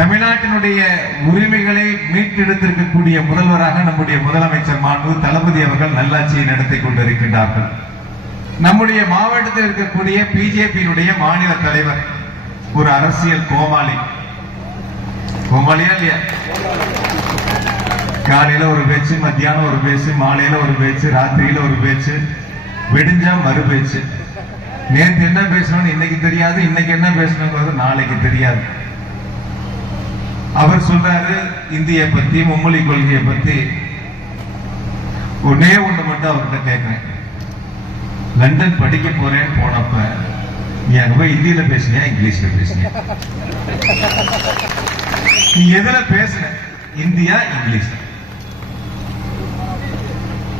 தமிழ்நாட்டினுடைய உரிமைகளை மீட்டெடுத்திருக்கக்கூடிய முதல்வராக நம்முடைய முதலமைச்சர் மாண்பு தளபதி அவர்கள் நல்லாட்சியை நடத்தி கொண்டிருக்கின்றார்கள். நம்முடைய மாவட்டத்தில் இருக்கக்கூடிய பிஜேபியினுடைய மாநில தலைவர் ஒரு அரசியல் கோமாளியா இல்லையா? காலையில ஒரு பேச்சு, மத்தியானம் ஒரு பேச்சு, மாலையில ஒரு பேச்சு, ராத்திரியில ஒரு பேச்சு, வெடிஞ்சா மறு பேச்சு. நேற்று என்ன பேசணும்னு இன்னைக்கு தெரியாது, இன்னைக்கு என்ன பேசணுங்கிறது நாளைக்கு தெரியாது. அவர் சொல்றாரு இந்திய பத்தி, மும்மொழி கொள்கையை பத்தி. ஒன்னே ஒண்ணு மட்டும் அவர்கிட்ட கேட்கிறேன். லண்டன் படிக்க போறேன்னு போனப்ப நீ அங்க போய் இந்தியில பேசுனியா இங்கிலீஷ்ல பேசுனியா? நீ எதுல பேசுன? India English?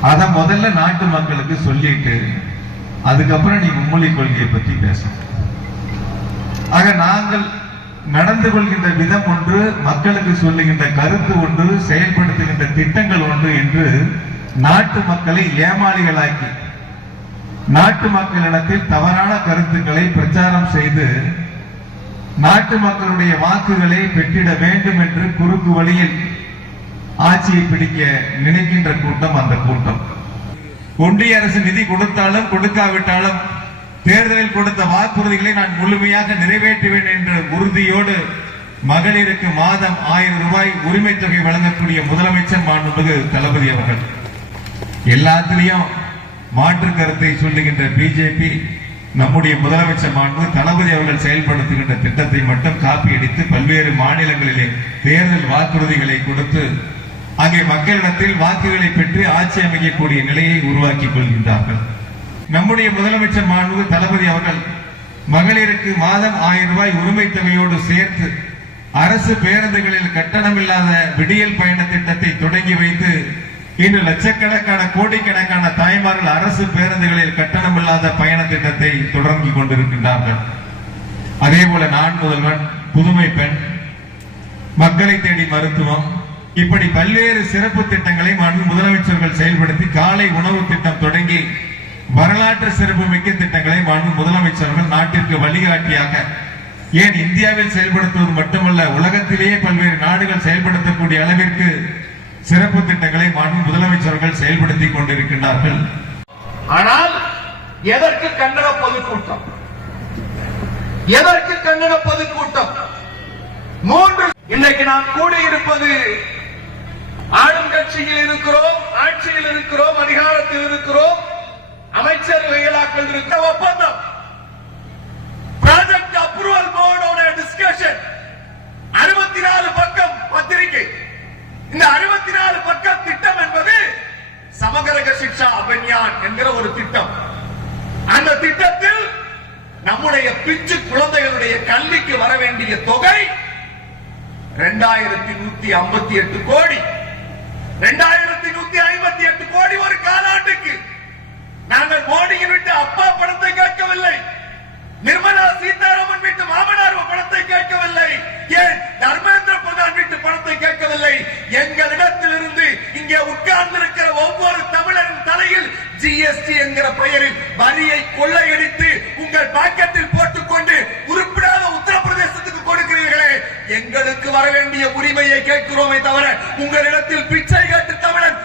அத முதல்ல நாட்டு மக்களுக்கு சொல்லிட்டு அதுக்கப்புறம் நீ மும்மொழி கொள்கையை பத்தி பேசணும். ஆக நாங்கள் நடந்து கொள்கின்ற விதம் ஒன்று, மக்களுக்கு சொல்லுகின்ற கருத்து ஒன்று, செயல்படுத்துகின்ற திட்டங்கள் ஒன்று என்று நாட்டு மக்களை ஏமாளிகளாக்கி நாட்டு மக்களிடத்தில் தவறான கருத்துக்களை பிரச்சாரம் செய்து நாட்டு மக்களுடைய வாக்குகளை பெற்றிட வேண்டும் என்று குறுக்கு வழியில் ஆட்சியை பிடிக்க நினைக்கின்ற கூட்டம் அந்த கூட்டம். ஒன்றிய அரசு நிதி கொடுத்தாலும் கொடுக்காவிட்டாலும் தேர்தலில் கொடுத்த வாக்குறுதிகளை நான் முழுமையாக நிறைவேற்றுவேன் என்ற உறுதியோடு மகளிருக்கு மாதம் 1000 ரூபாய் உரிமை தொகை வழங்கக்கூடிய முதலமைச்சர் மாண்புமிகு தளபதி அவர்கள். எல்லாத்திலையும் மாற்று கருத்தை சொல்லுகின்ற பிஜேபி நம்முடைய முதலமைச்சர் மாண்பு தளபதி அவர்கள் செயல்படுத்துகின்ற திட்டத்தை மட்டும் காப்பி அடித்து பல்வேறு மாநிலங்களிலே தேர்தல் வாக்குறுதிகளை கொடுத்து அங்கே மக்களிடத்தில் வாக்குகளை பெற்று ஆட்சி அமைக்கக்கூடிய நிலையை உருவாக்கிக் கொள்கின்றார்கள். நம்முடைய முதலமைச்சர் மாண்பு தளபதி அவர்கள் மகளிருக்கு மாதம் 1000 ரூபாய் உரிமை தொகையோடு சேர்த்து அரசு பேருந்துகளில் கட்டணமில்லாத விடியல் பயண திட்டத்தை தொடங்கி வைத்து இன்று லட்சக்கணக்கான கோடிக்கணக்கான தாய்மார்கள் அரசு பேருந்துகளில் கட்டணமில்லாத பயண திட்டத்தை தொடங்கி கொண்டிருக்கின்றார்கள். அதே போல நான் முதல்வன், புதுமை பெண், மக்களை தேடி மருத்துவம், இப்படி பல்வேறு சிறப்பு திட்டங்களை முதலமைச்சர்கள் செயல்படுத்தி காலை உணவு திட்டம் தொடங்கி வரலாற்று சிறப்பு மிக்க திட்டங்களை முதலமைச்சர்கள் நாட்டிற்கு வழிகாட்டியாக, ஏன் இந்தியாவில் செயல்படுத்துவது மட்டுமல்ல உலகத்திலேயே பல்வேறு நாடுகள் செயல்படுத்தக்கூடிய அளவிற்கு சிறப்பு திட்டங்களை முதலமைச்சர்கள் செயல்படுத்திக் கொண்டிருக்கின்றார்கள். ஆனால் எதற்கு கண்டன பொதுக்கூட்டம்? எதற்கு கண்டன பொதுக்கூட்டம்? 3 இன்றைக்கு நாம் கூடியிருப்பது ஆளும் கட்சியில் இருக்கிறோம், ஆட்சியில் இருக்கிறோம், அதிகாரத்தில் இருக்கிறோம், அமைச்சரவைகளாக்கள் இருக்க ஒப்பந்தம், ப்ராஜெக்ட் அப்ரூவல் போர்டோட டிஸ்கஷன், 64 பக்கம் பத்திரிகை. இந்த 64 பக்கம் திட்டம் என்பது சமகரக சிக்ஷா அபியான் என்கிற ஒரு திட்டம். அந்த திட்டத்தில் நம்முடைய பிஞ்சு குழந்தைகளுடைய கல்விக்கு வர வேண்டிய தொகை 2158 கோடி. 2158 கோடி ஒரு காலாண்டுக்கு. நாங்கள் மோடியின் விட்டு அப்பா பணத்தை கேட்கவில்லை, நிர்மலா சீதாராமன் வீட்டு மாமனார் பணத்தை கேட்கவில்லை, ஏன் தர்மேந்திர பிரதான் வீட்டு பணத்தை கேட்கவில்லை. எங்களிடத்திலிருந்து இங்கே உட்கார்ந்திருக்கிற ஒவ்வொரு தமிழரின் தலையில் ஜிஎஸ்டி என்கிற பெயரில் வரியை கொள்ளையடித்து உங்கள் பாக்கெட்டில் போட்டுக்கொண்டு உருப்படாத உத்தரப்பிரதேசத்துக்கு கொடுக்கிறீர்களே, எங்களுக்கு வர வேண்டிய உரிமையை கேட்கிறோமே தவிர உங்களிடத்தில் பிச்சை கேட்டு தமிழன்